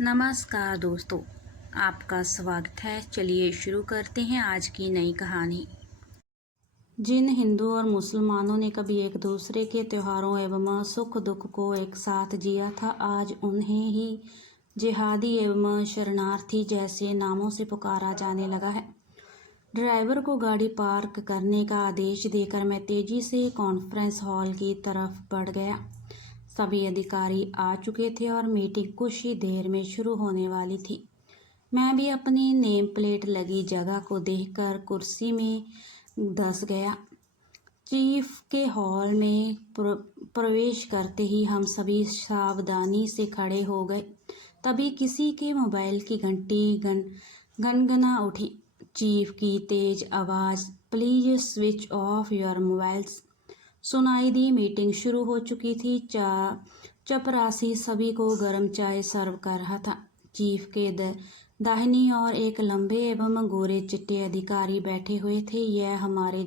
नमस्कार दोस्तों, आपका स्वागत है। चलिए शुरू करते हैं आज की नई कहानी। जिन हिंदू और मुसलमानों ने कभी एक दूसरे के त्योहारों एवं सुख दुख को एक साथ जिया था, आज उन्हें ही जिहादी एवं शरणार्थी जैसे नामों से पुकारा जाने लगा है। ड्राइवर को गाड़ी पार्क करने का आदेश देकर मैं तेजी से कॉन्फ्रेंस हॉल की तरफ बढ़ गया। सभी अधिकारी आ चुके थे और मीटिंग कुछ ही देर में शुरू होने वाली थी। मैं भी अपनी नेम प्लेट लगी जगह को देखकर कुर्सी में धंस गया। चीफ के हॉल में प्रवेश करते ही हम सभी सावधानी से खड़े हो गए। तभी किसी के मोबाइल की घंटी गनगना उठी। चीफ की तेज आवाज़, please switch off your mobiles, सुनाई दी। मीटिंग शुरू हो चुकी थी। चपरासी सभी को गर्म चाय सर्व कर रहा था। चीफ के दाहिनी ओर एक लंबे एवं गोरे चिट्टे अधिकारी बैठे हुए थे। यह हमारे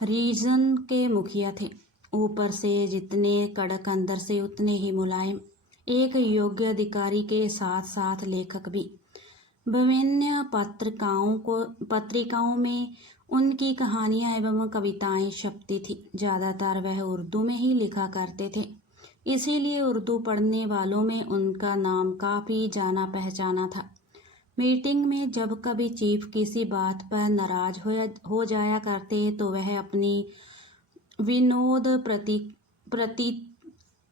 रीजन के मुखिया थे। ऊपर से जितने कड़क, अंदर से उतने ही मुलायम। एक योग्य अधिकारी के साथ साथ लेखक भी। विभिन्न पत्रिकाओं में उनकी कहानियां एवं कविताएं छपती थी। ज़्यादातर वह उर्दू में ही लिखा करते थे, इसीलिए उर्दू पढ़ने वालों में उनका नाम काफ़ी जाना पहचाना था। मीटिंग में जब कभी चीफ किसी बात पर नाराज हो जाया करते तो वह अपनी विनोद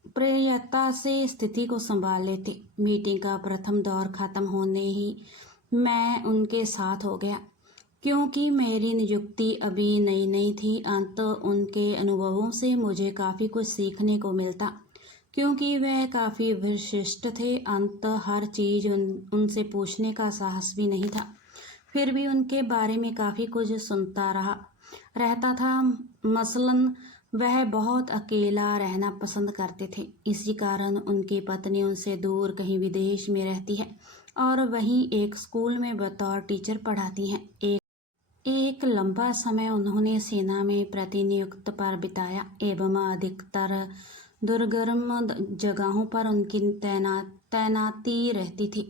प्रियता से स्थिति को संभाल लेते। मीटिंग का प्रथम दौर खत्म होने ही मैं उनके साथ हो गया, क्योंकि मेरी नियुक्ति अभी नई नई थी। अंत उनके अनुभवों से मुझे काफ़ी कुछ सीखने को मिलता, क्योंकि वह काफ़ी विशिष्ट थे। अंत हर चीज़ उनसे पूछने का साहस भी नहीं था, फिर भी उनके बारे में काफ़ी कुछ सुनता रहता था। मसलन वह बहुत अकेला रहना पसंद करते थे। इसी कारण उनकी पत्नी उनसे दूर कहीं विदेश में रहती है और वहीं एक स्कूल में बतौर टीचर पढ़ाती हैं। एक लंबा समय उन्होंने सेना में प्रतिनियुक्त पर बिताया एवं अधिकतर दुर्गम जगहों पर उनकी तैनाती रहती थी।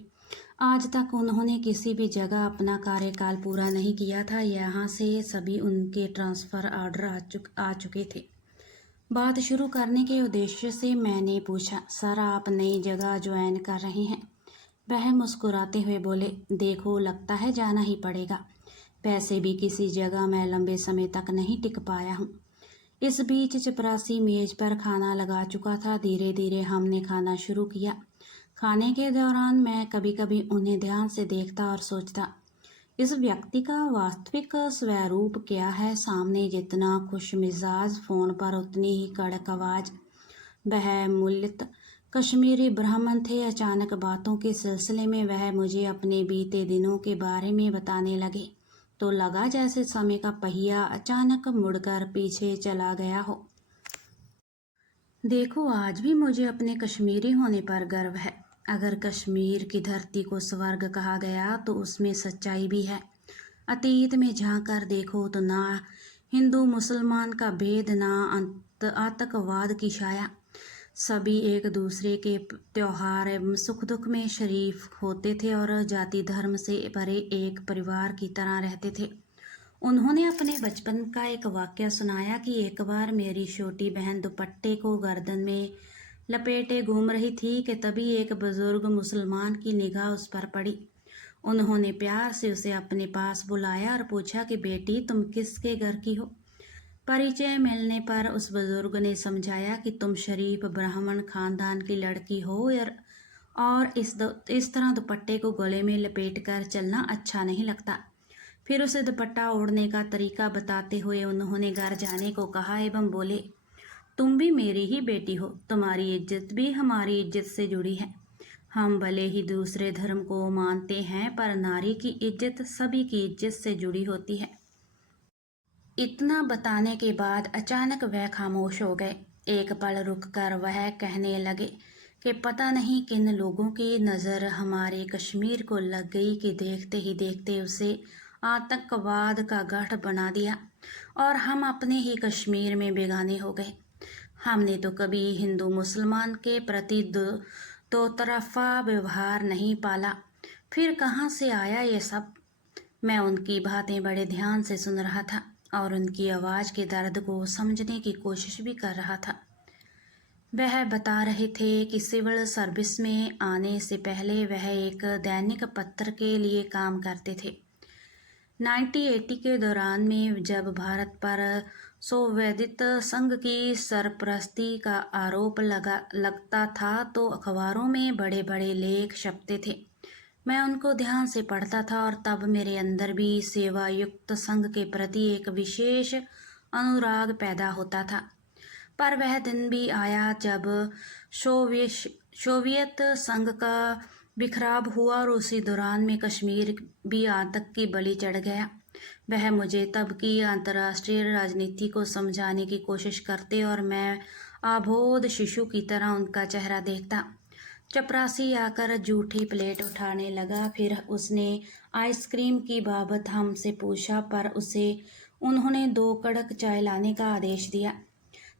आज तक उन्होंने किसी भी जगह अपना कार्यकाल पूरा नहीं किया था। यहाँ से सभी उनके ट्रांसफ़र ऑर्डर आ चुके थे। बात शुरू करने के उद्देश्य से मैंने पूछा, सर आप नई जगह ज्वाइन कर रहे हैं? वह मुस्कुराते हुए बोले, देखो लगता है जाना ही पड़ेगा। वैसे भी किसी जगह मैं लंबे समय तक नहीं टिक पाया हूँ। इस बीच चपरासी मेज पर खाना लगा चुका था। धीरे धीरे हमने खाना शुरू किया। खाने के दौरान मैं कभी कभी उन्हें ध्यान से देखता और सोचता, इस व्यक्ति का वास्तविक स्वरूप क्या है? सामने जितना खुशमिजाज, फ़ोन पर उतनी ही कड़क आवाज़। वह मूलतः कश्मीरी ब्राह्मण थे। अचानक बातों के सिलसिले में वह मुझे अपने बीते दिनों के बारे में बताने लगे तो लगा जैसे समय का पहिया अचानक मुड़कर पीछे चला गया हो। देखो, आज भी मुझे अपने कश्मीरी होने पर गर्व है। अगर कश्मीर की धरती को स्वर्ग कहा गया तो उसमें सच्चाई भी है। अतीत में झांक कर देखो तो ना हिंदू मुसलमान का भेद, ना आतंकवाद की छाया। सभी एक दूसरे के त्योहार एवं सुख दुख में शरीक होते थे और जाति धर्म से परे एक परिवार की तरह रहते थे। उन्होंने अपने बचपन का एक वाकया सुनाया कि एक बार मेरी छोटी बहन दुपट्टे को गर्दन में लपेटे घूम रही थी कि तभी एक बुजुर्ग मुसलमान की निगाह उस पर पड़ी। उन्होंने प्यार से उसे अपने पास बुलाया और पूछा कि बेटी तुम किसके घर की हो? परिचय मिलने पर उस बुजुर्ग ने समझाया कि तुम शरीफ ब्राह्मण खानदान की लड़की हो और इस तरह दुपट्टे को गले में लपेट कर चलना अच्छा नहीं लगता। फिर उसे दुपट्टा ओढ़ने का तरीका बताते हुए उन्होंने घर जाने को कहा एवं बोले, तुम भी मेरी ही बेटी हो, तुम्हारी इज्जत भी हमारी इज्जत से जुड़ी है। हम भले ही दूसरे धर्म को मानते हैं, पर नारी की इज्जत सभी की इज्जत से जुड़ी होती है। इतना बताने के बाद अचानक वह खामोश हो गए। एक पल रुककर वह कहने लगे कि पता नहीं किन लोगों की नज़र हमारे कश्मीर को लग गई कि देखते ही देखते उसे आतंकवाद का गढ़ बना दिया और हम अपने ही कश्मीर में बेगाने हो गए। हमने तो कभी हिंदू मुसलमान के प्रति तो तरफ़ा व्यवहार नहीं पाला। फिर कहाँ से आया ये सब? मैं उनकी बातें बड़े ध्यान से सुन रहा था और उनकी आवाज़ के दर्द को समझने की कोशिश भी कर रहा था। वह बता रहे थे कि सिविल सर्विस में आने से पहले वह एक दैनिक पत्र के लिए काम करते थे। 1980 के दौरान में जब भारत पर सोवियत संघ की सरपरस्ती का आरोप लगता था तो अखबारों में बड़े बड़े लेख छपते थे। मैं उनको ध्यान से पढ़ता था और तब मेरे अंदर भी सेवायुक्त संघ के प्रति एक विशेष अनुराग पैदा होता था। पर वह दिन भी आया जब सोवियत संघ का बिखराव हुआ और उसी दौरान में कश्मीर भी आतंक की बलि चढ़ गया। वह मुझे तब की अंतर्राष्ट्रीय राजनीति को समझाने की कोशिश करते और मैं अबोध शिशु की तरह उनका चेहरा देखता। चपरासी आकर जूठी प्लेट उठाने लगा। फिर उसने आइसक्रीम की बाबत हमसे पूछा, पर उन्होंने 2 कड़क चाय लाने का आदेश दिया।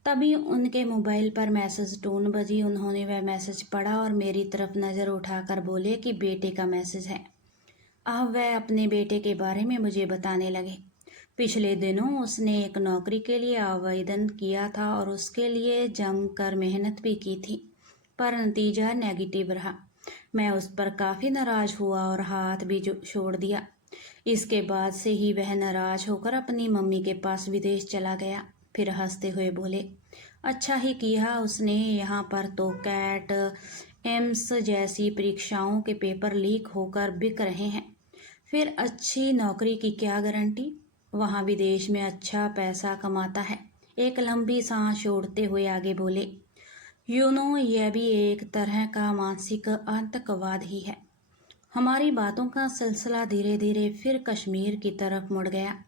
तभी उनके मोबाइल पर मैसेज टोन बजी। उन्होंने वह मैसेज पढ़ा और मेरी तरफ नज़र उठाकर बोले कि बेटे का मैसेज है। अब वह अपने बेटे के बारे में मुझे बताने लगे। पिछले दिनों उसने एक नौकरी के लिए आवेदन किया था और उसके लिए जमकर मेहनत भी की थी, पर नतीजा नेगेटिव रहा। मैं उस पर काफ़ी नाराज़ हुआ और हाथ भी छोड़ दिया। इसके बाद से ही वह नाराज़ होकर अपनी मम्मी के पास विदेश चला गया। फिर हंसते हुए बोले, अच्छा ही किया उसने, यहाँ पर तो कैट एम्स जैसी परीक्षाओं के पेपर लीक होकर बिक रहे हैं। फिर अच्छी नौकरी की क्या गारंटी? वहाँ विदेश में अच्छा पैसा कमाता है। एक लंबी सांस छोड़ते हुए आगे बोले, यह भी एक तरह का मानसिक आतंकवाद ही है। हमारी बातों का सिलसिला धीरे धीरे फिर कश्मीर की तरफ मुड़ गया।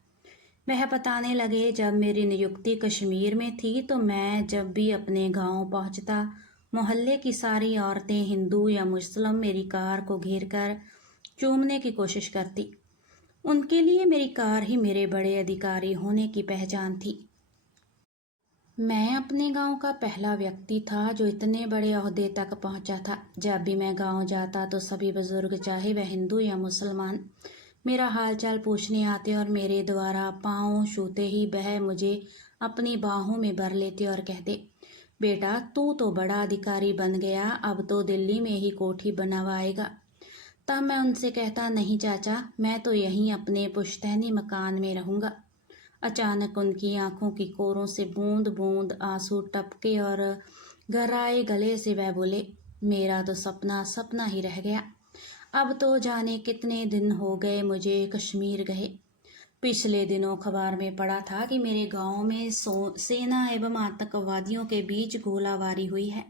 वह बताने लगे, जब मेरी नियुक्ति कश्मीर में थी तो मैं जब भी अपने गांव पहुंचता, मोहल्ले की सारी औरतें, हिंदू या मुस्लिम, मेरी कार को घेर कर चूमने की कोशिश करती। उनके लिए मेरी कार ही मेरे बड़े अधिकारी होने की पहचान थी। मैं अपने गांव का पहला व्यक्ति था जो इतने बड़े ओहदे तक पहुंचा था। जब भी मैं गांव जाता तो सभी बुजुर्ग, चाहे वह हिंदू या मुसलमान, मेरा हालचाल पूछने आते और मेरे द्वारा पाँव छूते ही वह मुझे अपनी बाहों में भर लेते और कहते, बेटा तू तो बड़ा अधिकारी बन गया, अब तो दिल्ली में ही कोठी बनवाएगा। तब मैं उनसे कहता, नहीं चाचा, मैं तो यहीं अपने पुश्तैनी मकान में रहूँगा। अचानक उनकी आंखों की कोरों से बूंद बूंद आंसू टपके और गहराए गले से वह बोले, मेरा तो सपना सपना ही रह गया। अब तो जाने कितने दिन हो गए मुझे कश्मीर गए। पिछले दिनों अखबार में पढ़ा था कि मेरे गांव में सेना एवं आतंकवादियों के बीच गोलाबारी हुई है।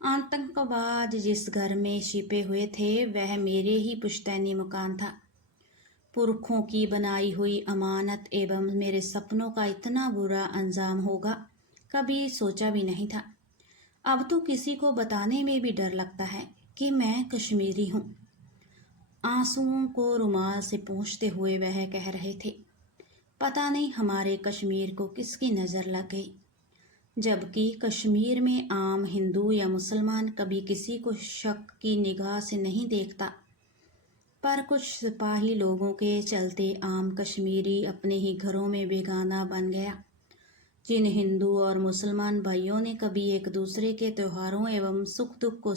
आतंकवाद जिस घर में छिपे हुए थे वह मेरे ही पुश्तैनी मकान था। पुरखों की बनाई हुई अमानत एवं मेरे सपनों का इतना बुरा अंजाम होगा, कभी सोचा भी नहीं था। अब तो किसी को बताने में भी डर लगता है कि मैं कश्मीरी हूँ। आंसुओं को रुमाल से पोंछते हुए वह कह रहे थे, पता नहीं हमारे कश्मीर को किसकी नज़र लग गई। जबकि कश्मीर में आम हिंदू या मुसलमान कभी किसी को शक की निगाह से नहीं देखता, पर कुछ सिपाही लोगों के चलते आम कश्मीरी अपने ही घरों में बेगाना बन गया। जिन हिंदू और मुसलमान भाइयों ने कभी एक दूसरे के त्योहारों एवं सुख दुख को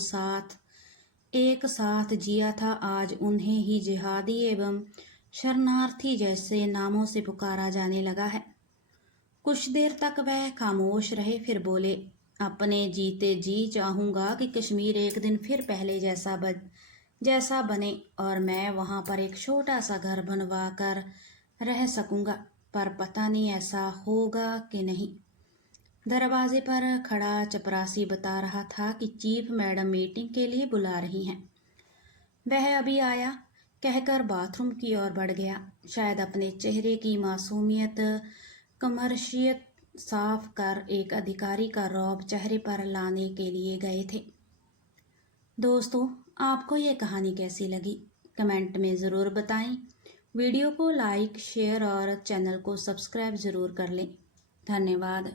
एक साथ जिया था, आज उन्हें ही जिहादी एवं शरणार्थी जैसे नामों से पुकारा जाने लगा है। कुछ देर तक वह खामोश रहे, फिर बोले, अपने जीते जी चाहूँगा कि कश्मीर एक दिन फिर पहले जैसा बने और मैं वहाँ पर एक छोटा सा घर बनवा कर रह सकूँगा, पर पता नहीं ऐसा होगा कि नहीं। दरवाजे पर खड़ा चपरासी बता रहा था कि चीफ मैडम मीटिंग के लिए बुला रही हैं। वह अभी आया, कहकर बाथरूम की ओर बढ़ गया। शायद अपने चेहरे की मासूमियत, कमर्शियत साफ कर एक अधिकारी का रौब चेहरे पर लाने के लिए गए थे। दोस्तों, आपको ये कहानी कैसी लगी? कमेंट में ज़रूर बताएं। वीडियो को लाइक, शेयर और चैनल को सब्सक्राइब ज़रूर कर लें। धन्यवाद।